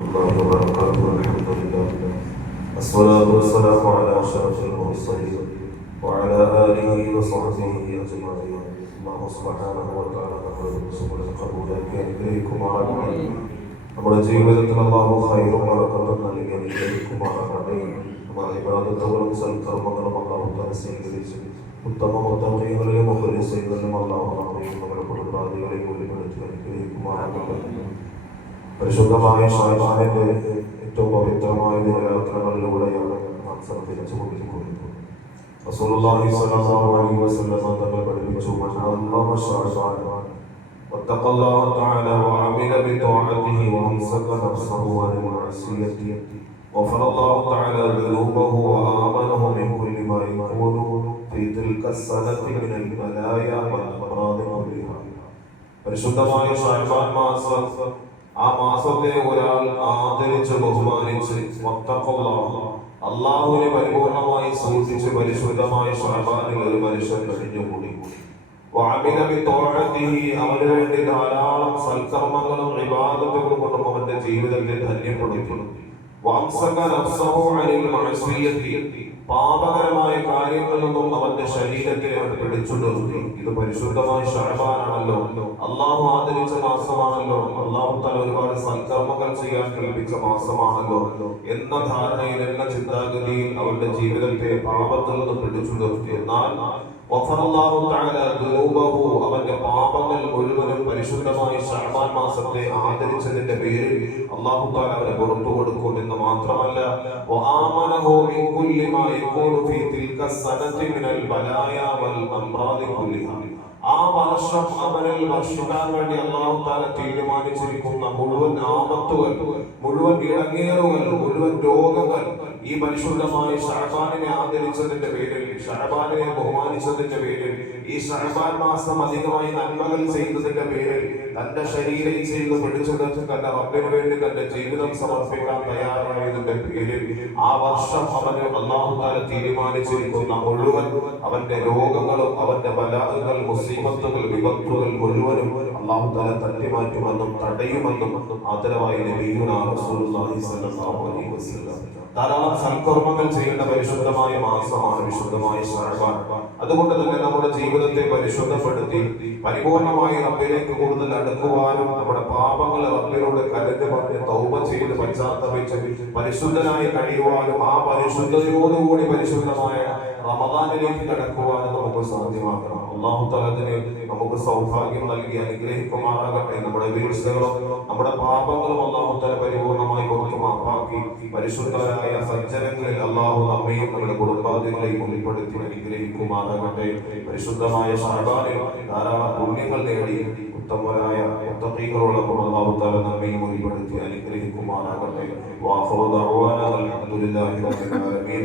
الله وبركاته الحمد لله الصلاة والسلام على أشرف المرسلين وعلى آله وصحبه أجمعين الله سبحانه وتعالى നമ്മുടെ സുഹൃത്ത് കബൂലാക്കി അനുഗ്രഹിക്കുമാറാകട്ടെ നമ്മുടെ ജീവിതത്തിൽ അള്ളാഹു ഹൈറും മറക്കത്തും നൽകി അനുഗ്രഹിക്കുമാറാകട്ടെ നമ്മുടെ ഇബാദത്തുകളും സൽക്കർമ്മങ്ങളും അള്ളാഹു തന്നെ സ്വീകരിച്ച് ഉത്തമ മുത്തമകളിലും മുഖലിസൈകളിലും അള്ളാഹു നമ്മയും നമ്മുടെ കുടുംബാദികളെയും ഉൾപ്പെടുത്തി അനുഗ്രഹിക്കുമാറാകട്ടെ പരിശുദ്ധമായ ഷാഹിന്റെ ഏറ്റവും പവിത്രമായ ദിനരാത്രങ്ങളിലൂടെയാണ് നാം സംഭരിച്ചു കൊണ്ടിരിക്കുന്നത് റസൂലുള്ളാഹി സ്വല്ലല്ലാഹു അലൈഹി വസല്ലം തങ്ങൾ പഠിപ്പിച്ചു മഹാത്മാ ഷാഹിൻ واتقى الله تعالى وعمل بطاعته وامسك نفسه عن المعصية غفر الله تعالى ذنوبه وآمنه من كل ما يكون في تلك السنة من البلايا والأمراض كلها പരിശുദ്ധമായ ഷാബാൻ മാസം ആ മാസത്തെ ഒരാൾ ആദരിച്ച് ബഹുമാനിച്ച് അള്ളാഹുവിനെ പരിപൂർണമായി സൂക്ഷിച്ച് പരിശുദ്ധമായ ഷാബാനിൽ ഒരു മനുഷ്യൻ കഴിഞ്ഞുകൂടി. അവന് വേണ്ടി ധാരാളം സൽക്കർമ്മങ്ങളും വിവാദങ്ങളും കൊണ്ടും അവന്റെ ജീവിതത്തെ ധന്യപ്പെടുത്തുന്നു. പാപകരമായ കാര്യങ്ങളിൽ നിന്നും ശരീരത്തെ അവൻ പിടിച്ചു ഇത് പരിശുദ്ധമായ ഷഹബാനാണല്ലോ അള്ളാഹു ആദരിച്ച മാസമാണല്ലോ. അള്ളാഹു തല ഒരുപാട് സൽക്കർമ്മങ്ങൾ ചെയ്യാൻ കൽപ്പിച്ച മാസമാണല്ലോ. എന്ന ധാരണയിൽ എന്ന ചിന്താഗതിയിൽ അവന്റെ ജീവിതത്തെ പാപത്തിൽ നിന്ന് പിടിച്ചു നിർത്തി. എന്നാൽ അവന്റെ പാപങ്ങൾ മുഴുവനും പരിശുദ്ധമായി ഷഹബാൻ മാസത്തെ ആദരിച്ചതിന്റെ പേരിൽ അള്ളാഹു താല അവരെ പുറത്തു കൊടുക്കും എന്ന് മാത്രമല്ല. ആ വർഷം അവനിൽ വർഷിക്കാൻ വേണ്ടി അള്ളാഹു താല തീരുമാനിച്ചിരിക്കുന്ന മുഴുവൻ ആപത്തുകൾ മുഴുവൻ ഇടങ്ങേറുകൾ മുഴുവൻ രോഗങ്ങൾ ഈ പരിശുദ്ധമായ ഷഹബാനിനെ ആദരിച്ചതിന്റെ പേരിൽ ഷഹബാനിനെ ബഹുമാനിച്ചതിന്റെ പേരിൽ ഈ ഷഹബാൻ മാസം അധികമായി നന്മകൾ ചെയ്തതിന്റെ പേരിൽ തന്റെ ശരീരം ചെയ്ത് പിടിച്ചെടുത്ത് തന്റെ റബ്ബിന് വേണ്ടി തന്റെ ജീവിതം സമർപ്പിക്കാൻ തയ്യാറായതിന്റെ പേരിൽ ആ വർഷം അവന് അള്ളാഹുദാല തീരുമാനിച്ചിരിക്കുന്ന മുഴുവൻ അവന്റെ രോഗങ്ങളും അവന്റെ ബലാഹുകൾ മുസീബത്തുകൾ വിപത്തുകൾ മുഴുവനും അള്ളാഹുദാല തട്ടി മാറ്റുമെന്നും തടയുമെന്നും ആദരവായി റസൂലുള്ളാഹി അലൈഹി വസല്ലം. ധാരാളം സൽക്കർമ്മങ്ങൾ ചെയ്യേണ്ട പരിശുദ്ധമായ മാസമാണ് വിശുദ്ധമായ ഷഹബാൻ അതുകൊണ്ട് തന്നെ നമ്മുടെ ജീവിതത്തെ പരിശുദ്ധപ്പെടുത്തി പരിപൂർണമായി റബ്ബിലേക്ക് കൂടുതൽ അടുക്കുവാനും നമ്മുടെ പാപങ്ങൾ റബ്ബിലൂടെ കരുതി പറഞ്ഞ് തൗപ ചെയ്ത് പശ്ചാത്തപിച്ച് പരിശുദ്ധനായി കഴിയുവാനും ആ പരിശുദ്ധതയോടുകൂടി പരിശുദ്ധമായ റമദാനിലേക്ക് കടക്കുവാനും നമുക്ക് സാധ്യമാക്കണം അള്ളാഹു തലത്തിന് നമുക്ക് സൗഭാഗ്യം നൽകി അനുഗ്രഹിക്കുമാറാകട്ടെ. നമ്മുടെ വീഴ്ചകളും നമ്മുടെ പാപങ്ങളും അള്ളാഹു തല പരിപൂർണമായി പുറത്തു മാപ്പാക്കി. പരിശുദ്ധരായ സജ്ജനങ്ങളിൽ അള്ളാഹു നമ്മയും നമ്മുടെ കുടുംബാദികളെയും ഉൾപ്പെടുത്തി അനുഗ്രഹിക്കുമാറാകട്ടെ. പരിശുദ്ധമായ ഷാബാനിൽ ധാരാളം പുണ്യങ്ങൾ നേടി ഉത്തമരായ മുത്തഖീകളോടൊപ്പം അള്ളാഹു തല നമ്മയും ഉൾപ്പെടുത്തി അനുഗ്രഹിക്കുമാറാകട്ടെ. വാഹോ ദഅവാന അൽഹംദുലില്ലാഹി റബ്ബിൽ ആലമീൻ.